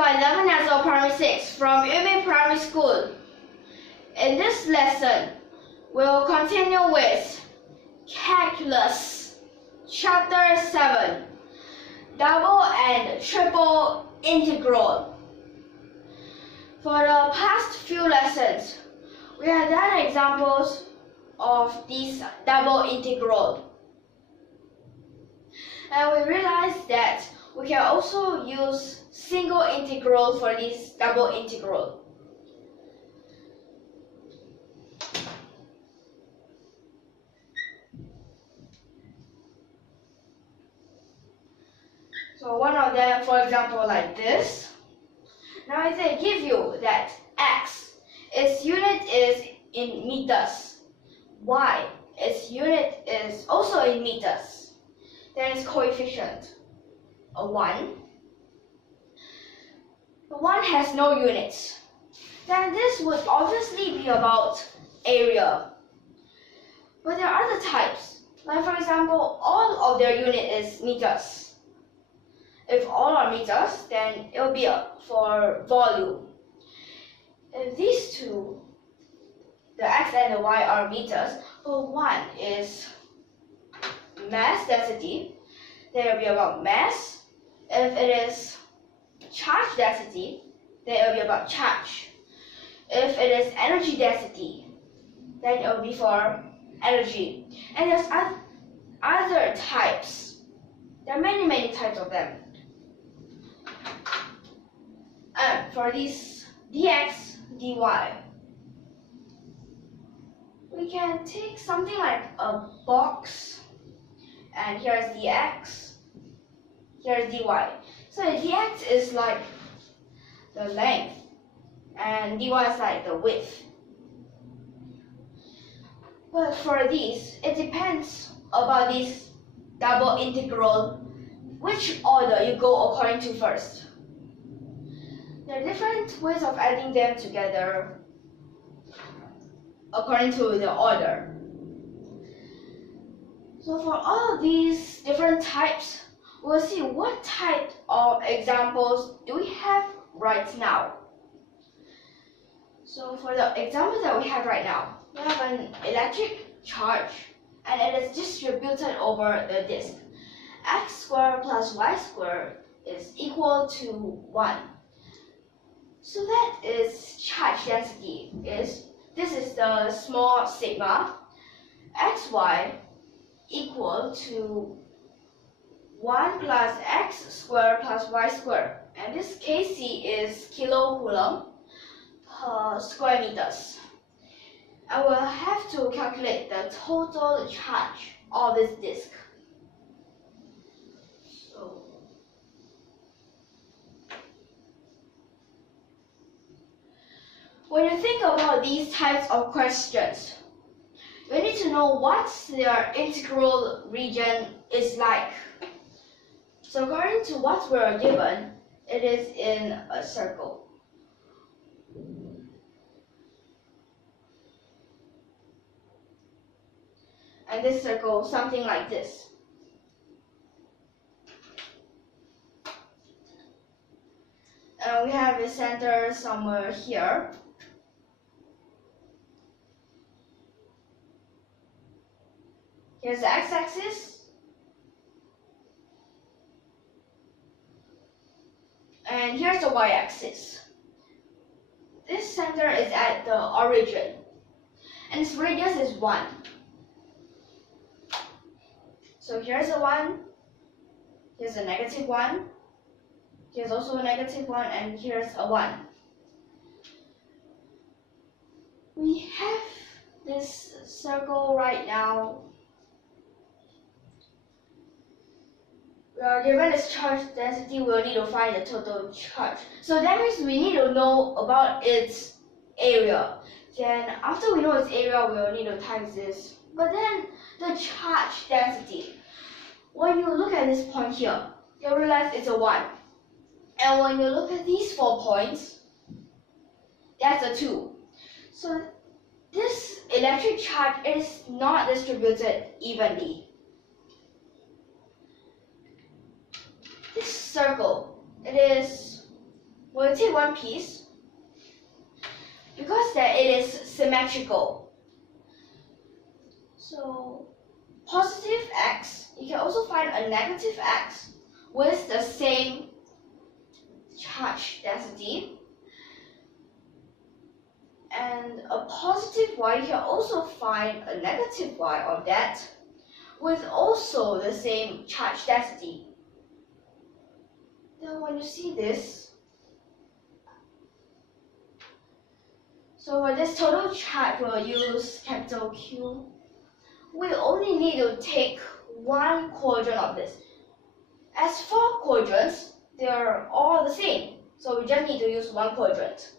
by 11 years old Primary 6 from YUMIN Primary School. In this lesson, we'll continue with Calculus, Chapter 7, Double and Triple Integral. For the past few lessons, we have done examples of these double integral. And we realized that we can also use single integral for this double integral. So one of them, for example, like this. Now if they give you that x, its unit is in meters, y, its unit is also in meters, then its coefficient, a 1. The 1 has no units. Then this would obviously be about area. But there are other types, like for example, all of their unit is meters. If all are meters, then it will be for volume. If these two, the x and the y, are meters, but 1 is mass density, then it will be about mass. If it is charge density, then it will be about charge. If it is energy density, then it will be for energy. And there's other types. There are many types of them. And for these dx, dy, we can take something like a box, and here's dx, here's dy. So dx is like the length, and dy is like the width. But for these, it depends about this double integral, which order you go according to first. There are different ways of adding them together according to the order. So for all of these different types, we'll see what type of examples do we have right now. So for the examples that we have right now, we have an electric charge, and it is distributed over the disk. X squared plus y squared is equal to 1. So that is charge density. This is the small sigma. Xy equal to 1 plus x squared plus y squared. And this Kc is kilocoulomb per square meters. I will have to calculate the total charge of this disk. When you think about these types of questions, you need to know what their integral region is like. So according to what we're given, it is in a circle. And this circle, something like this. And we have a center somewhere here. Here's the x-axis, and here's the y-axis. This center is at the origin, and its radius is 1. So here's a 1, here's a negative 1, here's also a negative 1, and here's a 1. We have this circle right now. We are given this charge density, we will need to find the total charge. So that means we need to know about its area. Then after we know its area, we will need to times this. But then the charge density, when you look at this point here, you'll realize it's a 1. And when you look at these 4 points, that's a 2. So this electric charge is not distributed evenly. This circle, it is we'll take one piece because that it is symmetrical. So positive x, you can also find a negative x with the same charge density. And a positive y, you can also find a negative y of that with also the same charge density. Then when you see this, so for this total charge, we'll use capital Q. We only need to take one quadrant of this. As for quadrants, they are all the same, so we just need to use one quadrant.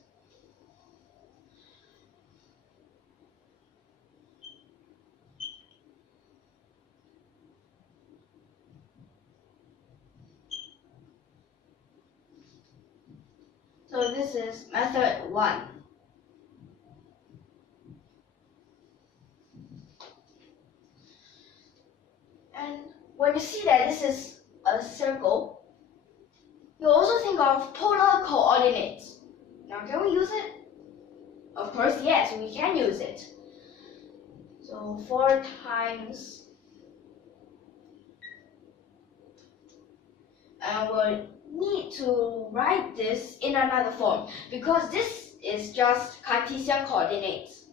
So this is method 1. And when you see that this is a circle, you also think of polar coordinates. Now can we use it? Of course, yes, we can use it. So 4 times, and we'll need to write this in another form because this is just Cartesian coordinates.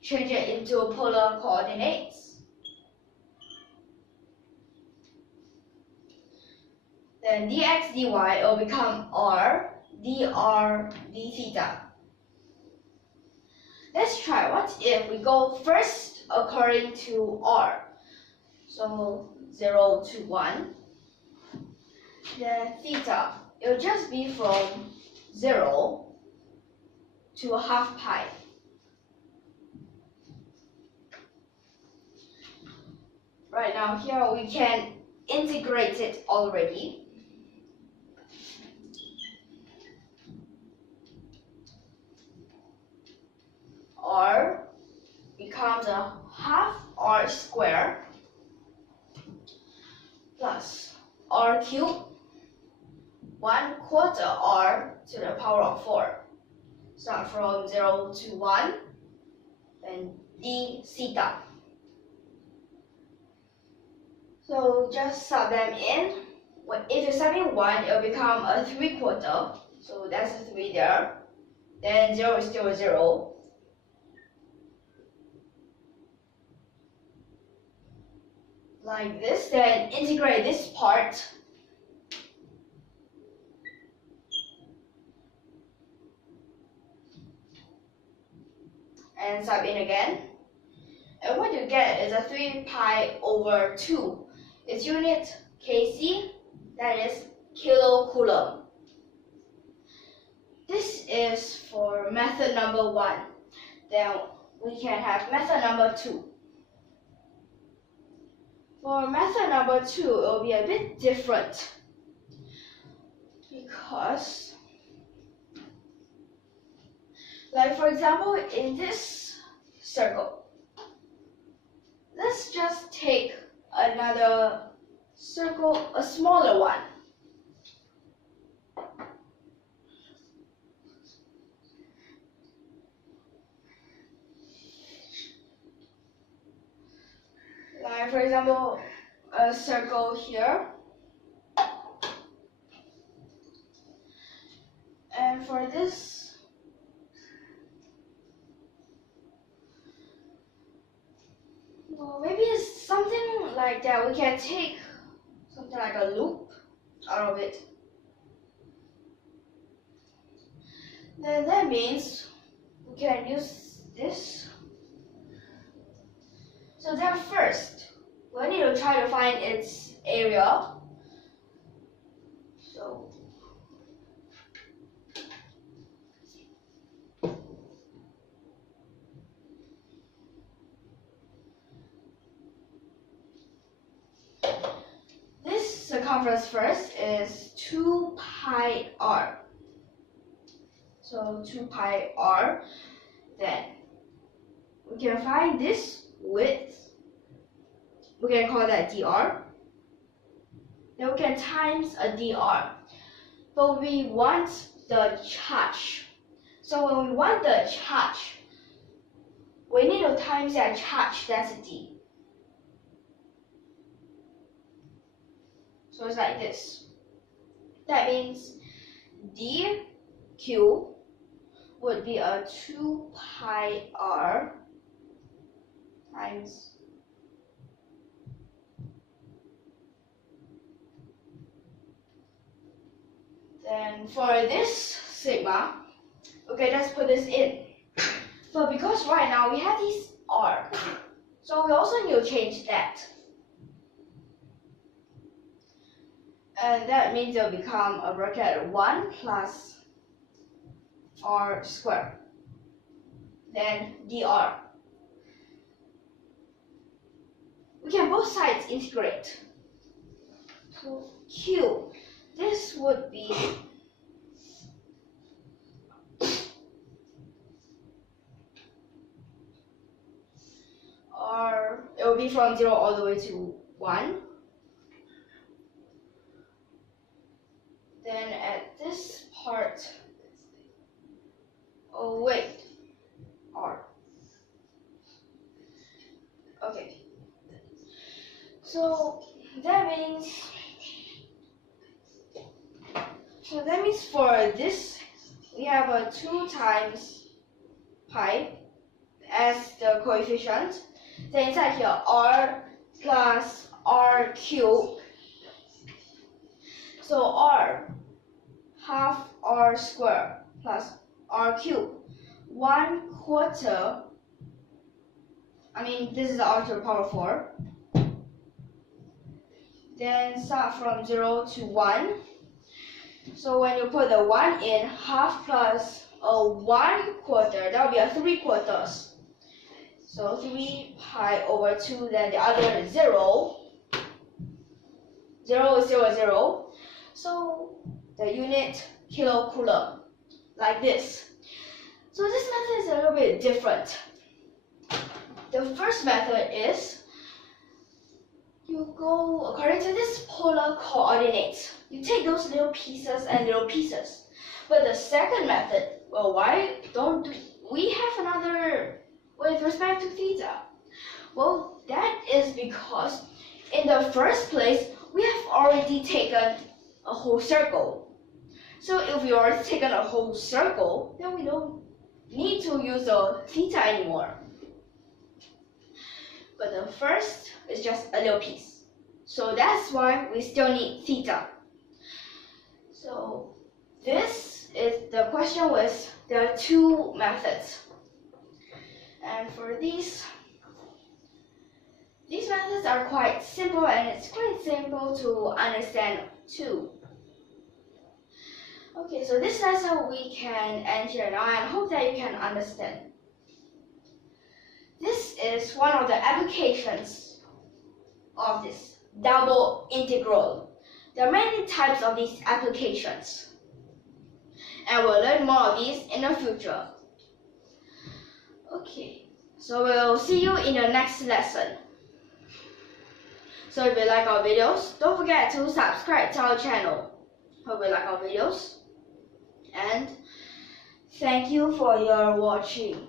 Change it into polar coordinates. Then dx dy will become r dr d theta. Let's try. What if we go first according to r? So 0 to 1. Then theta, it will just be from 0 to half pi. Right now here we can integrate it already. R becomes a half r square plus r cubed 1/4 r to the power of 4. Start from 0 to 1, then d theta. So just sub them in. If you sub in 1, it will become a 3/4. So that's a 3 there. Then 0 is still 0. Like this, then integrate this part. And sub in again. And what you get is a 3 pi over 2. Its unit kc, that is kilocoulomb. This is for method number 1. Then we can have method number 2. For method number 2, it will be a bit different because, like for example, in this circle, let's just take another circle, a smaller one. Like for example, a circle here. And for this, well, maybe it's something like that. We can take something like a loop out of it. Then that means we can use this. So then first, we need to try to find its area. So this circumference first is 2 pi r. So 2 pi r. Then we can find this width. We can call that dr. Then we can times a dr. But we want the charge. So when we want the charge, we need to times that charge density. So it's like this. That means dq would be a 2 pi r times then for this sigma, okay, let's put this in. But because right now we have these r, so we also need to change that. And that means it will become a bracket 1 plus r squared, then dr. We can both sides integrate. So q, this would be r, it will be from 0 all the way to 1. Then at this part, oh wait, r. Okay. So that means for this we have a 2 times pi as the coefficient. Then inside here r plus r cubed. So r half r squared plus r cubed 1/4. I mean this is r to the power 4. Then start from 0 to 1. So when you put the 1 in, half plus a 1/4, that will be a 3/4. So 3 pi over 2, then the other is 0. 0 is 0, 0. So the unit kilocoulomb, like this. So this method is a little bit different. The first method is you go according to this polar coordinates. You take those little pieces and little pieces. But the second method, well, why don't we have another with respect to theta? Well, that is because in the first place, we have already taken a whole circle. So if we already taken a whole circle, then we don't need to use the theta anymore. But the first is just a little piece. So that's why we still need theta. So this is the question with the 2 methods. And for these methods are quite simple, and it's quite simple to understand too. Okay, so this lesson we can end here now, and I hope that you can understand. This is one of the applications of this double integral. There are many types of these applications, and we'll learn more of these in the future. Okay, so we'll see you in the next lesson. So if you like our videos, don't forget to subscribe to our channel. Hope you like our videos, and thank you for your watching.